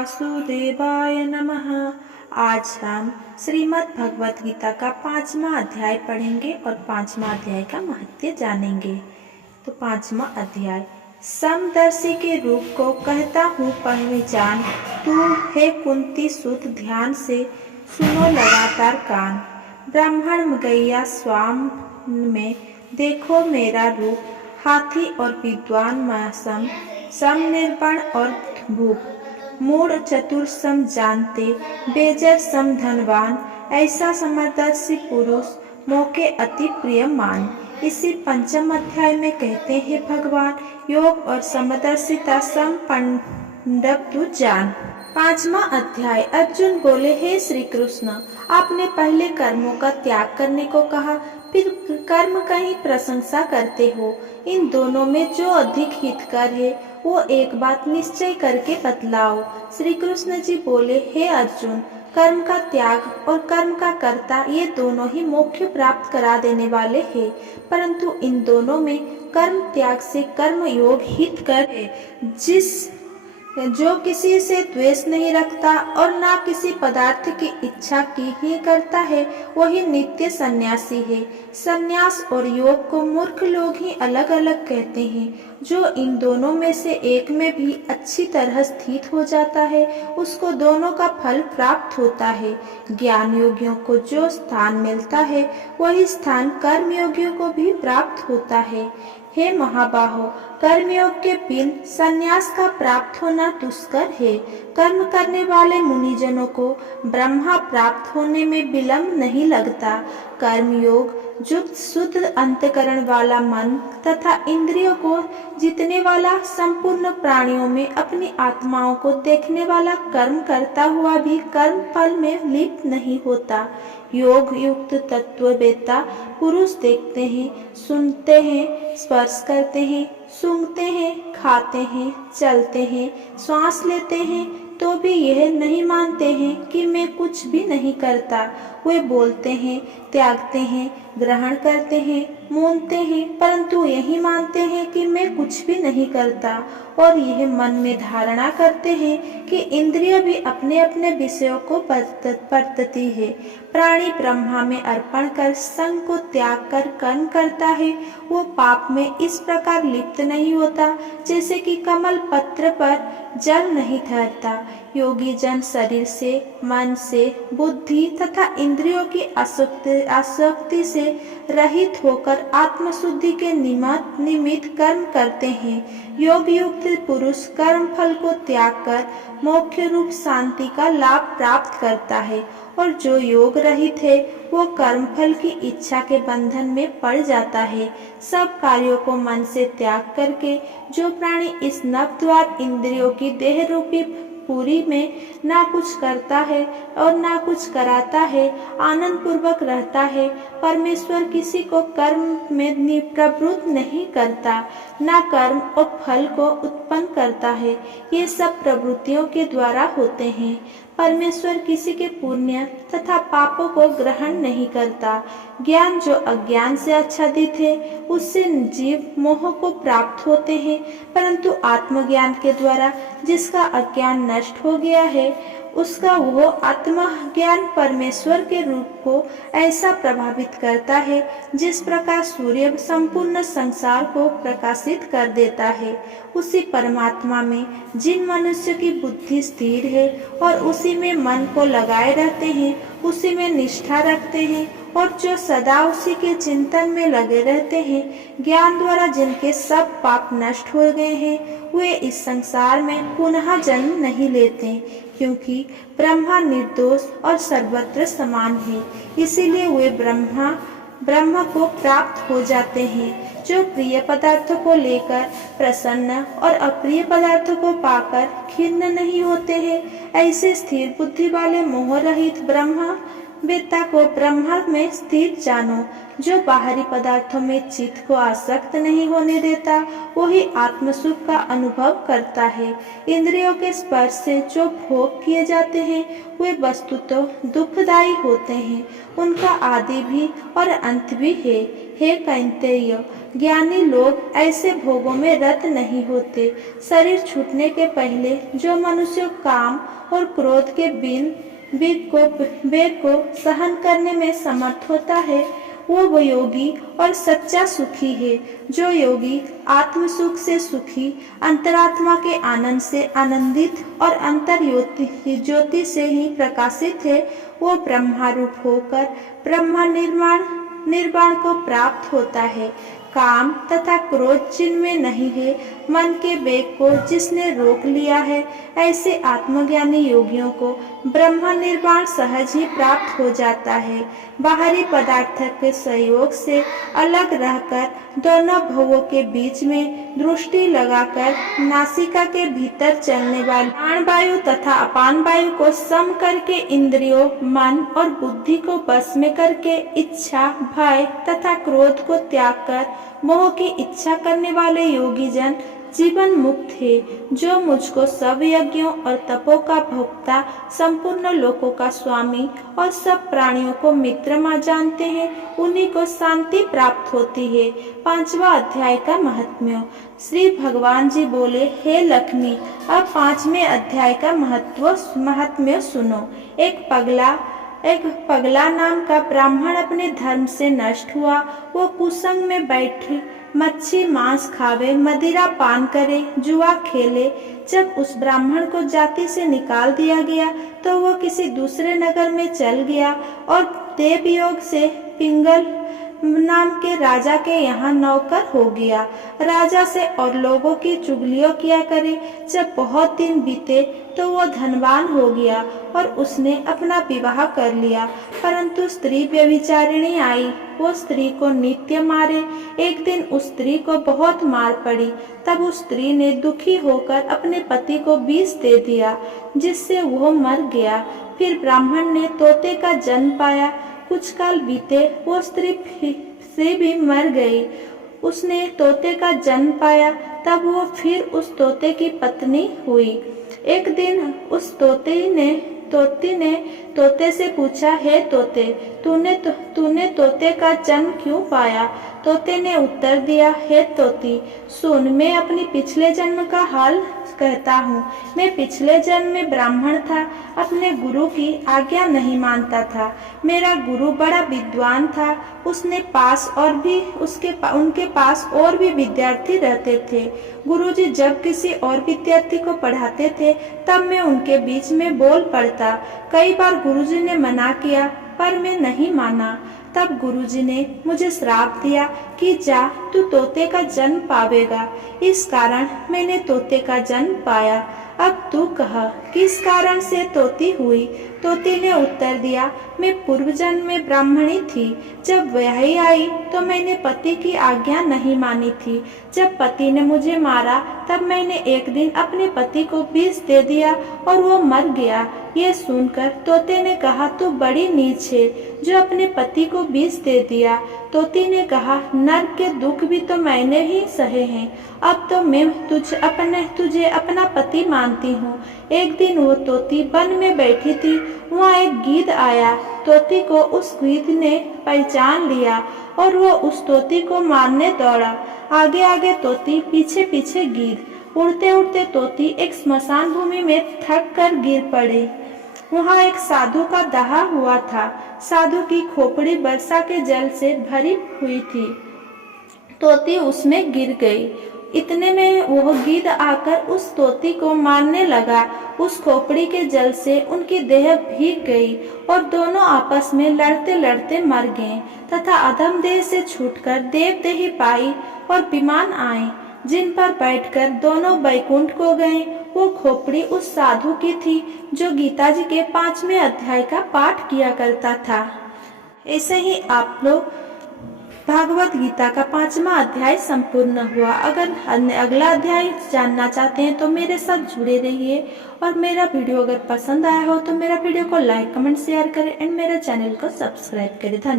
वासुदेवाय नमः। आज हम श्रीमद् भगवत गीता का 5वां अध्याय पढ़ेंगे और 5वां अध्याय का महत्व जानेंगे। तो 5वां अध्याय, समदर्शी के रूप को कहता हूँ पहचान, तू हे कुंती सुत ध्यान से सुनो लगातार कान। ब्राह्मण गैया स्वाम में देखो मेरा रूप, हाथी और विद्वान मासम, सम निर्वाण और भूप, मूढ़ चतुर सम जानते, बेजर सम धनवान, ऐसा समदर्शी पुरुष मोके अति प्रिय मान। इसी 5वें अध्याय में कहते हैं भगवान, योग और समदर्शिता सम पंडव तू जान। 5वां अध्याय, अर्जुन बोले, हे श्री कृष्ण, आपने पहले कर्मों का त्याग करने को कहा, फिर कर्म का ही प्रशंसा करते हो। इन दोनों में जो अधिक हितकर है वो एक बात निश्चय करके बतलाओ। श्री कृष्ण जी बोले, हे अर्जुन, कर्म का त्याग और कर्म का कर्ता ये दोनों ही मोक्ष प्राप्त करा देने वाले हैं, परंतु इन दोनों में कर्म त्याग से कर्म योग हितकर है। जो किसी से द्वेष नहीं रखता और ना किसी पदार्थ की इच्छा की ही करता है, वही नित्य सन्यासी है। सन्यास और योग को मूर्ख लोग ही अलग अलग कहते हैं। जो इन दोनों में से एक में भी अच्छी तरह स्थित हो जाता है, उसको दोनों का फल प्राप्त होता है। ज्ञान योगियों को जो स्थान मिलता है, वही स्थान कर्म योगियों को भी प्राप्त होता है। हे महाबाहो, कर्मयोग के बिन संन्यास का प्राप्त होना दुष्कर है। कर्म करने वाले मुनिजनों को ब्रह्मा प्राप्त होने में विलंब नहीं लगता। कर्मयोग युक्त शुद्ध अंतकरण वाला मन तथा इंद्रियों को जीतने वाला, संपूर्ण प्राणियों में अपनी आत्माओं को देखने वाला कर्म करता हुआ भी कर्म फल में लिप्त नहीं होता। योग युक्त तत्ववेत्ता पुरुष देखते हैं, सुनते हैं, स्पर्श करते हैं, सूंघते हैं, खाते हैं, चलते हैं, श्वास लेते हैं, तो भी यह नहीं मानते हैं कि मैं कुछ भी नहीं करता। वे बोलते हैं, त्यागते हैं, ग्रहण करते हैं, मूंदते हैं, परंतु यही मानते हैं कि मैं कुछ भी नहीं करता, और यह मन में धारणा करते हैं कि इंद्रिय भी अपने अपने विषयों को परतती है। प्राणी ब्रह्मा में अर्पण कर संग को त्याग कर कर्म करता है, वो पाप में इस प्रकार लिप्त नहीं होता जैसे कि कमल पत्र पर जल नहीं ठहरता। योगी जन शरीर से, मन से, बुद्धि तथा इंद्रियों की आसक्ति से रहित होकर आत्मशुद्धि के निमित्त कर्म करते हैं। योग युक्त पुरुष कर्म फल को त्याग कर मोक्ष रूप शांति का लाभ प्राप्त करता है, और जो योग रहित है वो कर्म फल की इच्छा के बंधन में पड़ जाता है। सब कार्यों को मन से त्याग करके जो प्राणी इस नवद्वार इंद्रियों की देह रूपी पूरी में ना कुछ करता है और ना कुछ कराता है, आनंद पूर्वक रहता है। परमेश्वर किसी को कर्म में प्रवृत्त नहीं करता, ना कर्म और फल को उत्पन्न करता है। ये सब प्रवृत्तियों के द्वारा होते हैं। परमेश्वर किसी के पुण्य तथा पापों को ग्रहण नहीं करता। ज्ञान जो अज्ञान से आच्छादित है, उससे जीव मोह को प्राप्त होते हैं, परंतु आत्मज्ञान के द्वारा जिसका अज्ञान नष्ट हो गया है, उसका वो आत्मज्ञान परमेश्वर के रूप को ऐसा प्रभावित करता है जिस प्रकार सूर्य संपूर्ण संसार को प्रकाशित कर देता है। उसी परमात्मा में जिन मनुष्य की बुद्धि स्थिर है और उसी में मन को लगाए रहते हैं, उसी में निष्ठा रखते हैं, और जो सदा उसी के चिंतन में लगे रहते हैं, ज्ञान द्वारा जिनके सब पाप नष्ट हो गए हैं, वे इस संसार में पुनः जन्म नहीं लेते, क्योंकि ब्रह्मा निर्दोष और सर्वत्र समान है। इसीलिए वे ब्रह्म को प्राप्त हो जाते हैं। जो प्रिय पदार्थों को लेकर प्रसन्न और अप्रिय पदार्थों को पाकर खिन्न नहीं होते हैं, ऐसे स्थिर बुद्धि वाले मोह रहित ब्रह्मवेत्ता को ब्रह्म में स्थित जानो। जो बाहरी पदार्थों में चित्त को आसक्त नहीं होने देता, वही आत्मसुख का अनुभव करता है। इंद्रियों के स्पर्श से जो भोग किए जाते हैं, वे वस्तुतः दुखदायी होते हैं। उनका आदि भी और अंत भी है। हे कैंतेय, ज्ञानी लोग ऐसे भोगों में रत नहीं होते। शरीर छूटने के पहले जो मनुष्य काम और क्रोध के वेग को सहन करने में समर्थ होता है, वो योगी और सच्चा सुखी है। जो योगी आत्म सुख से सुखी, अंतरात्मा के आनंद से आनंदित और अंतर ज्योति से ही प्रकाशित है, वो ब्रह्मारूप होकर ब्रह्म निर्वाण को प्राप्त होता है। काम तथा क्रोध जिनमें नहीं है, मन के वेग को जिसने रोक लिया है, ऐसे आत्मज्ञानी योगियों को ब्रह्म निर्वाण सहज ही प्राप्त हो जाता है। बाहरी पदार्थ के सहयोग से अलग रहकर दोनों भवों के बीच में दृष्टि लगाकर नासिका के भीतर चलने वाली प्राण वायु तथा अपान वायु को सम करके इंद्रियों, मन और बुद्धि को बस में करके इच्छा, भय तथा क्रोध को त्याग कर मोह की इच्छा करने वाले योगी जन जीवन मुक्त है। जो मुझको सब यज्ञों और तपों का भोक्ता, संपूर्ण लोकों का स्वामी और सब प्राणियों को मित्र मां जानते हैं, उन्हीं को शांति प्राप्त होती है। 5वां अध्याय का महात्म्य। श्री भगवान जी बोले, हे लक्ष्मी, अब 5वें अध्याय का महात्म्य सुनो। एक पगला नाम का ब्राह्मण अपने धर्म से नष्ट हुआ। वो कुसंग में बैठे मच्छी मांस खावे, मदिरा पान करे, जुआ खेले। जब उस ब्राह्मण को जाति से निकाल दिया गया तो वो किसी दूसरे नगर में चल गया और देवयोग से पिंगल नाम के राजा के यहाँ नौकर हो गया। राजा से और लोगों की चुगलियों किया करे। जब बहुत दिन बीते तो वो धनवान हो गया और उसने अपना विवाह कर लिया, परंतु स्त्री व्यभिचारिणी आई। वो स्त्री को नित्य मारे। एक दिन उस स्त्री को बहुत मार पड़ी। तब उस स्त्री ने दुखी होकर अपने पति को विष दे दिया, जिससे वो मर गया। फिर ब्राह्मण ने तोते का जन्म पाया। कुछ काल बीते वो स्त्री भी मर गई। उसने तोते का जन्म पाया। तब वो फिर उस तोते की पत्नी हुई। एक दिन उस तोते ने तोते से पूछा, हे तोते, तूने तोते का जन्म क्यों पाया? तोते ने उत्तर दिया, हे तोती, सुन, मैं अपनी पिछले जन्म का हाल कहता हूँ। मैं पिछले जन्म में ब्राह्मण था, अपने गुरु की आज्ञा नहीं मानता था। मेरा गुरु बड़ा विद्वान था। उनके पास और भी विद्यार्थी रहते थे। गुरुजी जब किसी और विद्यार्थी को पढ़ाते थे तब मैं उनके बीच में बोल पड़ता। कई बार गुरुजी ने मना किया पर मैं नहीं माना। तब गुरुजी ने मुझे श्राप दिया कि जा, तू तोते का जन्म पावेगा। इस कारण मैंने तोते का जन्म पाया। अब तू कह, किस कारण से तोती हुई? तोती ने उत्तर दिया, मैं पूर्व जन्म में ब्राह्मणी थी। जब ब्याही आई तो मैंने पति की आज्ञा नहीं मानी थी। जब पति ने मुझे मारा तब मैंने एक दिन अपने पति को विष दे दिया और वो मर गया। ये सुनकर तोते ने कहा, तू बड़ी नीच है जो अपने पति को विष दे दिया। तोती ने कहा, नर्क के दुख भी तो मैंने ही सहे हैं। अब तो मैं तुझे अपना पति मानती हूँ। एक दिन वो तोती वन में बैठी थी। वहाँ एक गीद आया। तोती को उस गीद ने पहचान लिया और वो उस तोती को मारने दौड़ा। आगे आगे तोती, पीछे पीछे गीद। उड़ते उड़ते तोती एक स्मशान भूमि में थक कर गिर पड़े। वहाँ एक साधु का दहा हुआ था। साधु की खोपड़ी वर्षा के जल से भरी हुई थी। तोती उसमें गिर गई। इतने में वह गीद आकर उस तोती को मारने लगा। उस खोपड़ी के जल से उनकी देह भीग गई और दोनों आपस में लड़ते लड़ते मर गए तथा अधम देह से छूटकर देवदेही पाई और विमान आए, जिन पर बैठकर दोनों वैकुंठ को गए। वो खोपड़ी उस साधु की थी जो गीता जी के 5वें अध्याय का पाठ किया करता था। ऐसे ही आप लोग भागवत गीता का 5वां अध्याय संपूर्ण हुआ। अगर अगला अध्याय जानना चाहते हैं तो मेरे साथ जुड़े रहिए और मेरा वीडियो अगर पसंद आया हो तो मेरा वीडियो को लाइक, कमेंट, शेयर करें एंड मेरे चैनल को सब्सक्राइब करें। धन्यवाद।